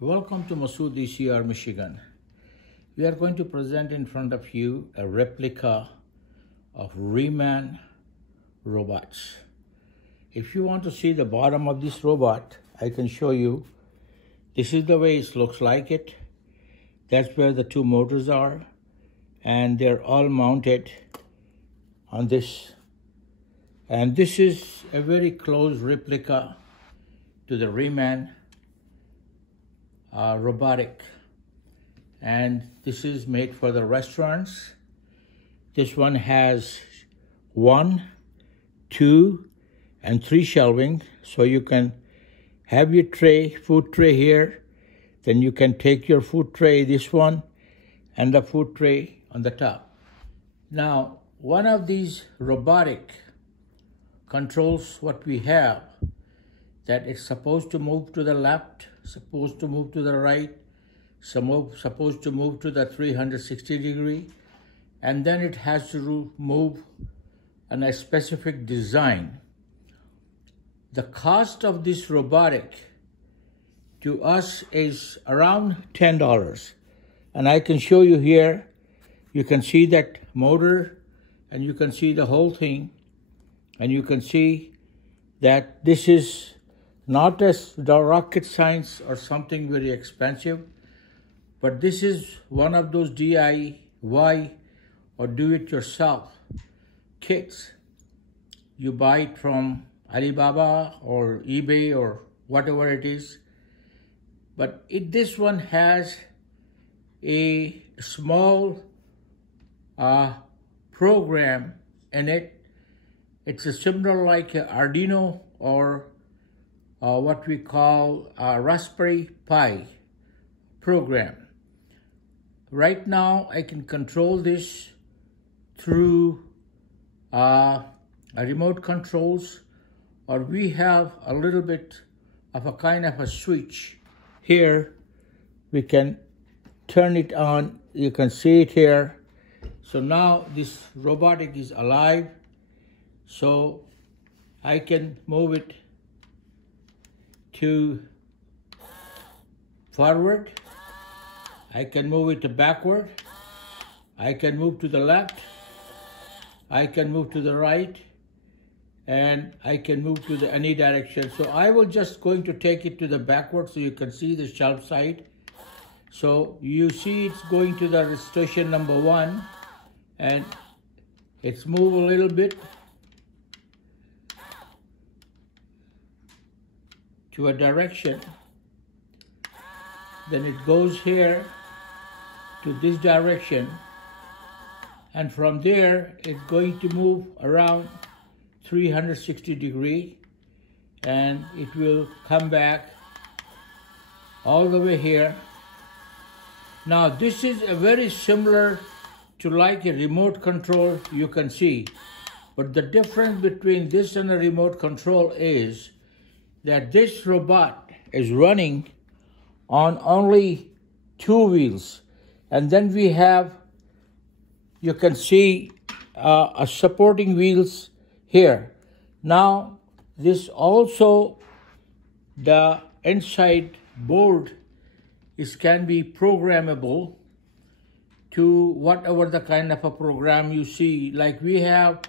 Welcome to Masud, ECR, Michigan. We are going to present in front of you a replica of REEMAN robots. If you want to see the bottom of this robot, I can show you. This is the way it looks like it. That's where the two motors are, and they're all mounted on this. And this is a very close replica to the REEMAN Robotic, and this is made for the restaurants. This one has 1, 2, and 3 shelving, so you can have your food tray here, then you can take your food tray, this one, and the food tray on the top. Now, one of these robotic controls what we have, that it's supposed to move to the left, supposed to move to the right, supposed to move to the 360 degree, and then it has to move in a specific design. The cost of this robotic to us is around $10. And I can show you here, you can see that motor, and you can see the whole thing, and you can see that this is not as the rocket science or something very expensive, but this is one of those DIY or do-it-yourself kits. You buy it from Alibaba or eBay or whatever it is. But this one has a small program in it. It's a similar like an Arduino or what we call a Raspberry Pi program. Right now, I can control this through a remote controls, or we have a little bit of a kind of a switch. Here, we can turn it on. You can see it here. So now this robotic is alive. So I can move it to forward, I can move it to backward, I can move to the left, I can move to the right, and I can move to any direction. So I will just going to take it to the backward so you can see the shelf side. So you see it's going to the station number 1, and it's move a little bit to a direction, then it goes here to this direction, and from there it's going to move around 360 degree, and it will come back all the way here. Now this is a very similar to like a remote control, you can see, but the difference between this and a remote control is that this robot is running on only 2 wheels, and then we have, you can see a supporting wheels here. Now this also, the inside board can be programmable to whatever the kind of a program you see. Like we have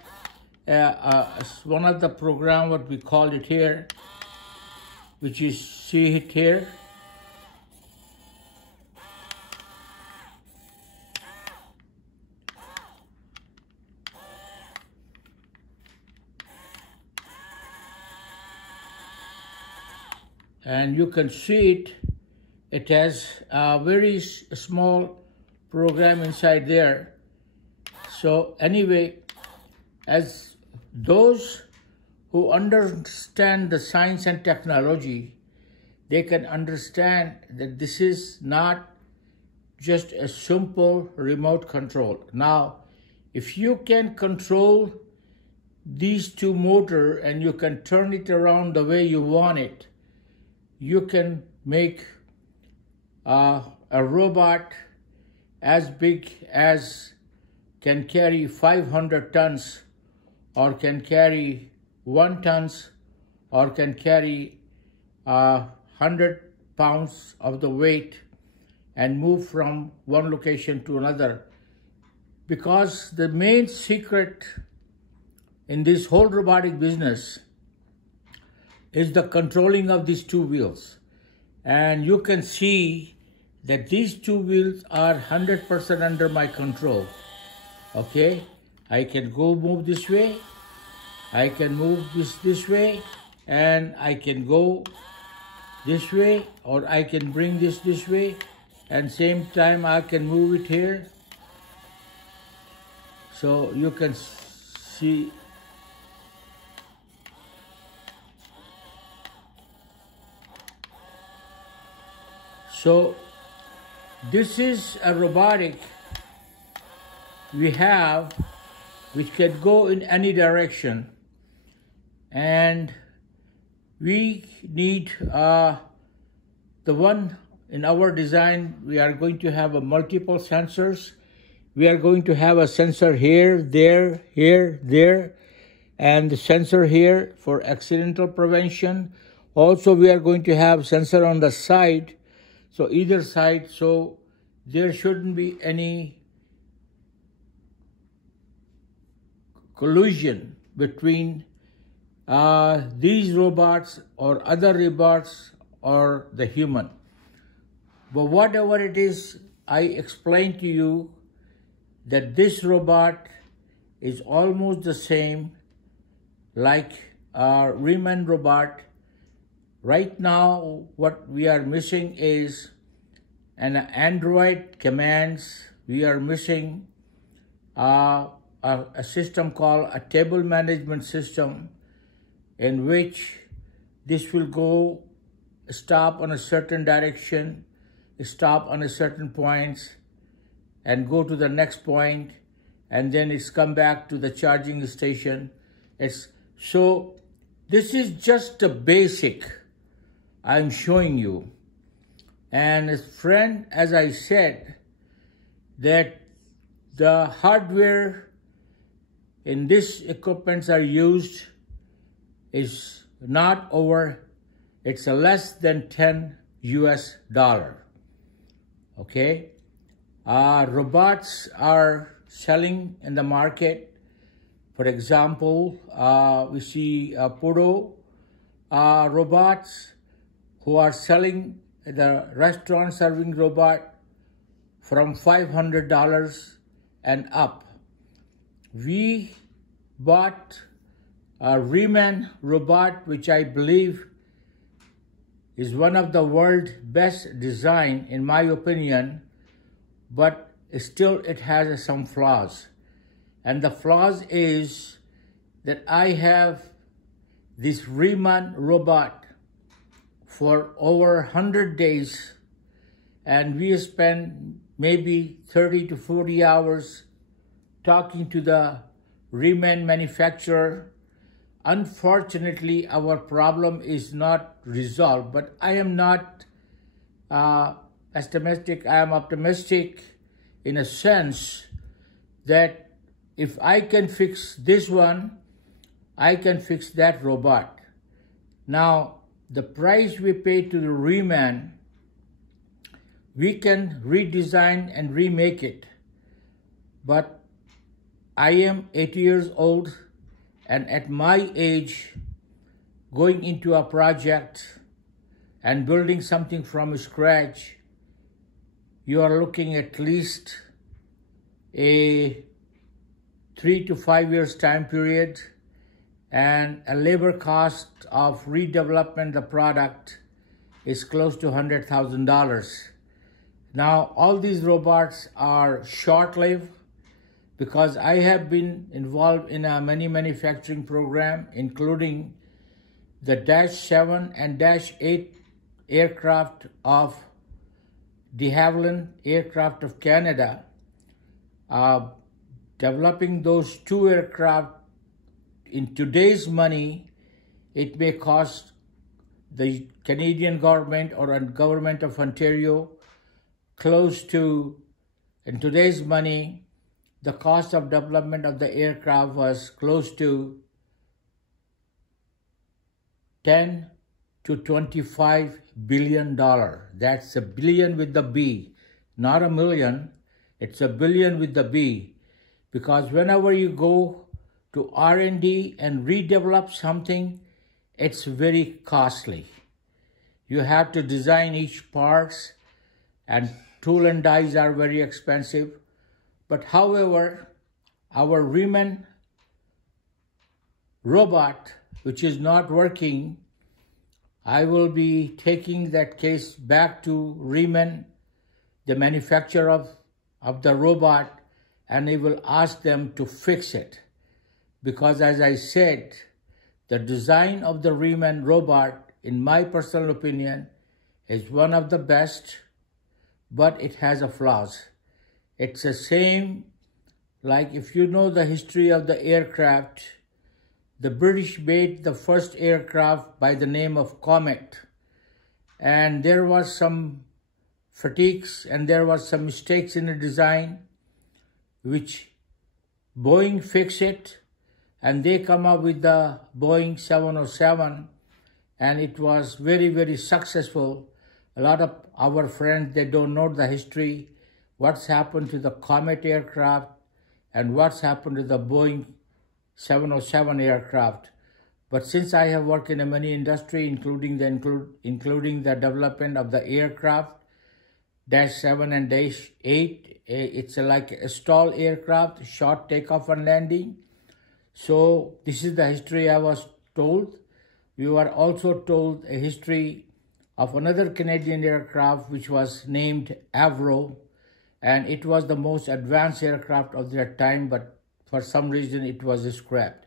one of the program, what we call it here, which is, see it here. And you can see it, it has a very small program inside there. So anyway, as those who understand the science and technology, they can understand that this is not just a simple remote control. Now, if you can control these 2 motors and you can turn it around the way you want it, you can make a robot as big as can carry 500 tons or can carry 1 ton or can carry 100 pounds of the weight and move from one location to another. Because the main secret in this whole robotic business is the controlling of these two wheels. And you can see that these two wheels are 100% under my control. Okay, I can move this way, I can move this way, and I can go this way, or I can bring this way, and same time I can move it here. So you can see. So this is a robotic we have which can go in any direction, and we need the one in our design. We are going to have a multiple sensors. We are going to have a sensor here, there, here, there, and the sensor here for accidental prevention. Also, we are going to have sensor on the side, so either side, so there shouldn't be any collision between these robots or other robots or the human. But whatever it is, I explained to you that this robot is almost the same like our REEMAN robot. Right now, what we are missing is an Android commands. We are missing a system called a table management system, in which this will go stop on a certain direction, stop on a certain points, and go to the next point, and then it's come back to the charging station. So this is just a basic I'm showing you. And friend, as I said, that the hardware in this equipments are used is not over, it's a less than $10 US. Okay, robots are selling in the market. For example, we see Podo robots who are selling the restaurant serving robot from $500 and up. We bought a REEMAN robot, which I believe is one of the world's best design in my opinion, but still it has some flaws. And the flaws is that I have this REEMAN robot for over 100 days, and we spend maybe 30 to 40 hours talking to the REEMAN manufacturer. Unfortunately, our problem is not resolved, but I am not pessimistic. I am optimistic in a sense that if I can fix this one, I can fix that robot. Now, the price we pay to the REEMAN, we can redesign and remake it. But I am 80 years old, and at my age, going into a project and building something from scratch, you are looking at least a 3 to 5 years time period, and a labor cost of redevelopment the product is close to $100,000. Now, all these robots are short-lived because I have been involved in a many manufacturing program, including the Dash 7 and Dash 8 aircraft of de Havilland Aircraft of Canada. Developing those two aircraft in today's money, it may cost the Canadian government or a government of Ontario close to, in today's money, the cost of development of the aircraft was close to $10 to $25 billion. That's a billion with the B, not a million. It's a billion with the B, because whenever you go to R&D and redevelop something, it's very costly. You have to design each parts, and tool and dies are very expensive. But however, our REEMAN robot, which is not working, I will be taking that case back to REEMAN, the manufacturer of the robot, and I will ask them to fix it. Because as I said, the design of the REEMAN robot, in my personal opinion, is one of the best, but it has a flaws. It's the same, like if you know the history of the aircraft, the British made the first aircraft by the name of Comet, and there was some fatigues and there was some mistakes in the design, which Boeing fixed it, and they come up with the Boeing 707, and it was very, very successful. A lot of our friends, they don't know the history, what's happened to the Comet aircraft and what's happened to the Boeing 707 aircraft. But since I have worked in a many industry, including the development of the aircraft, Dash 7 and Dash 8, it's like a stall aircraft, short takeoff and landing. So this is the history I was told. We were also told a history of another Canadian aircraft which was named Avro, and it was the most advanced aircraft of their time, but for some reason it was scrapped.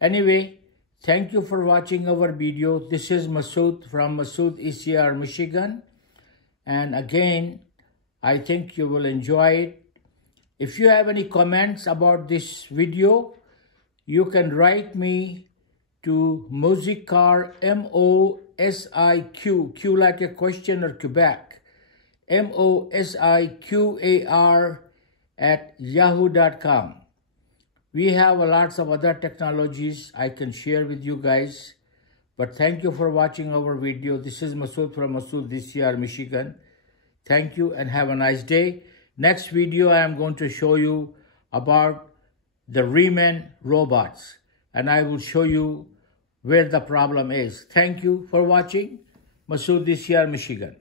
Anyway, thank you for watching our video. This is Masud from Masud, ECR, Michigan. And again, I think you will enjoy it. If you have any comments about this video, you can write me to Mosicar, M-O-S-I-Q, Q like a question or Quebec, M-O-S-I-Q-A-R @yahoo.com. We have lots of other technologies I can share with you guys. But thank you for watching our video. This is Masud from Masud, ECR, Michigan. Thank you and have a nice day. Next video, I am going to show you about the REEMAN robots, and I will show you where the problem is. Thank you for watching. Masud, ECR, Michigan.